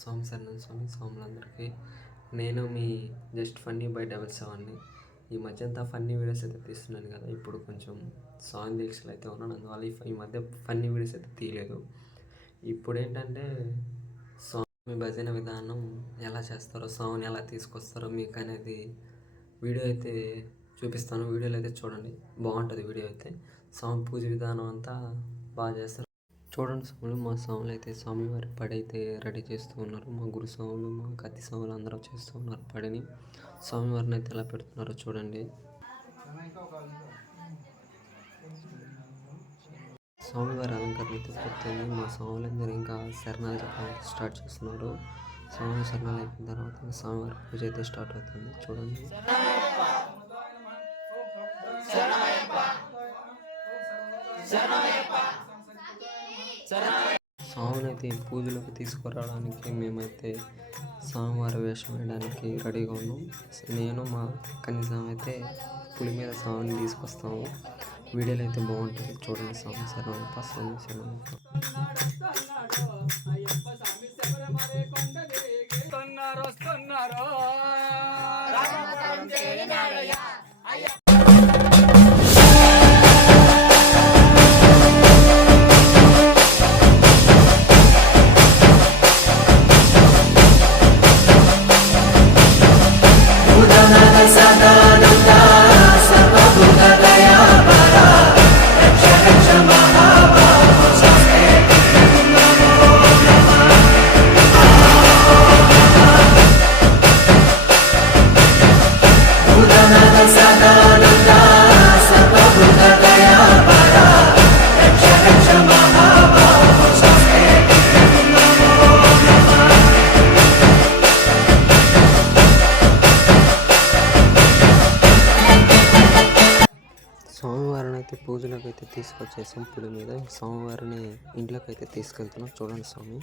స్వామి శరణం స్వామి స్వాములందరికీ. నేను మీ just funny by 77ని. ఈ మధ్య అంతా ఫన్నీ వీడియోస్ అయితే తీస్తున్నాను కదా. ఇప్పుడు కొంచెం స్వామి దీక్షలు అయితే ఉన్నాను, అందువల్ల ఈ మధ్య ఫన్నీ వీడియోస్ అయితే తీయలేదు. ఇప్పుడు ఏంటంటే స్వామి భజన విధానం ఎలా చేస్తారో, స్వామిని ఎలా తీసుకొస్తారో మీకు అనేది వీడియో అయితే చూపిస్తాను. వీడియోలో అయితే చూడండి, బాగుంటుంది వీడియో అయితే. స్వామి పూజ విధానం అంతా బాగా చేస్తారు. చూడండి స్వాములు, మా స్వాములు అయితే స్వామివారి పడి అయితే రెడీ చేస్తూ ఉన్నారు. మా గురు స్వాములు, మా కత్తి స్వాములు అందరూ చేస్తూ ఉన్నారు పడిని. స్వామివారిని అయితే ఎలా పెడుతున్నారో చూడండి. స్వామివారి అలంకరణ అయితే పూర్తయింది. మా స్వాములందరూ ఇంకా శరణాలు చెప్పడానికి స్టార్ట్ చేస్తున్నారు. స్వామి శరణాలు అయిపోయిన తర్వాత స్వామివారి పూజ అయితే స్టార్ట్ అవుతుంది. చూడండి. స్వామిని అయితే పూజలోకి తీసుకురావడానికి మేమైతే స్వామివారి వేషం వేయడానికి రెడీగా ఉన్నాం. నేను మా కనీసం అయితే పులి మీద స్వామిని తీసుకొస్తాము. వీడియోలు అయితే బాగుంటుంది, చూడండి. స్వామి శరణయ్యప్ప, స్వామి శరణయ్యప్ప. స్వామివారిని అయితే పూజలోకి అయితే తీసుకొచ్చేసాం పులి మీద. స్వామివారిని ఇంట్లోకి అయితే తీసుకెళ్తున్నాం. చూడండి స్వామి.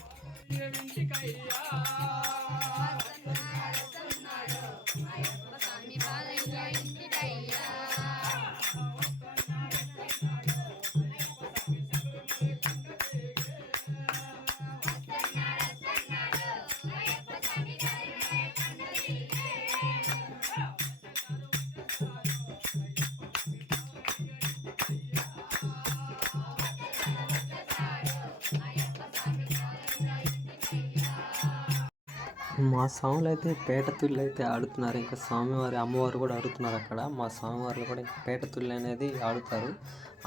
మా స్వాములు అయితే పేట తుళ్ళు అయితే ఆడుతున్నారు. ఇంకా స్వామివారి అమ్మవారు కూడా ఆడుతున్నారు అక్కడ. మా స్వామివారిలో కూడా ఇంకా పేట తుళ్ళు అనేది ఆడుతారు.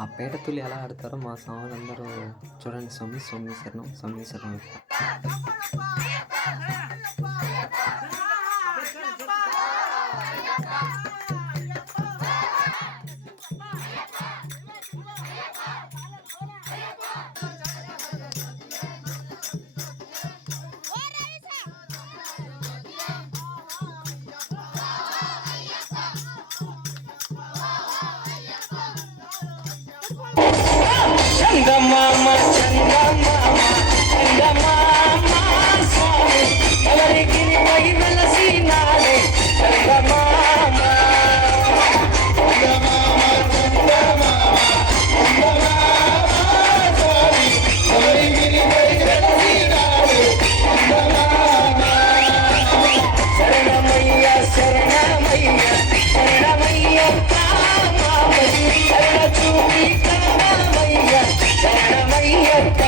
ఆ పేట తుళ్ళు ఎలా ఆడతారో మా స్వాములందరూ చూడండి. స్వామి స్వామి శరణం, స్వామి శరణం. చందమామ చందమామ చందమామ స్వామి ఎవరికి పై వెలసినాడే చందమామ చందమామ చందమామ చందమామ స్వామి ఎవరికి పై వెలసినాడే చందమామ. శరణమయ్య శరణమయ్య శరణమయ్యప్ప శరణ చూపి శరణమయ్యప్ప శరణమయ్యప్ప.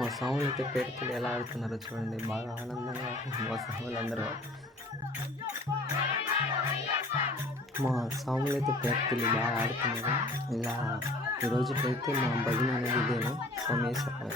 మా స్వాములు అయితే పేరుతలు ఎలా ఆడుతున్నారో చూడండి, బాగా ఆనందంగా మా స్వాములందరూ. మా స్వాములు అయితే పేరుతలు బాగా ఆడుతున్నారు. ఇలా ఈరోజుకైతే మా భజన అనేది ఇదేనా సమేశ్వర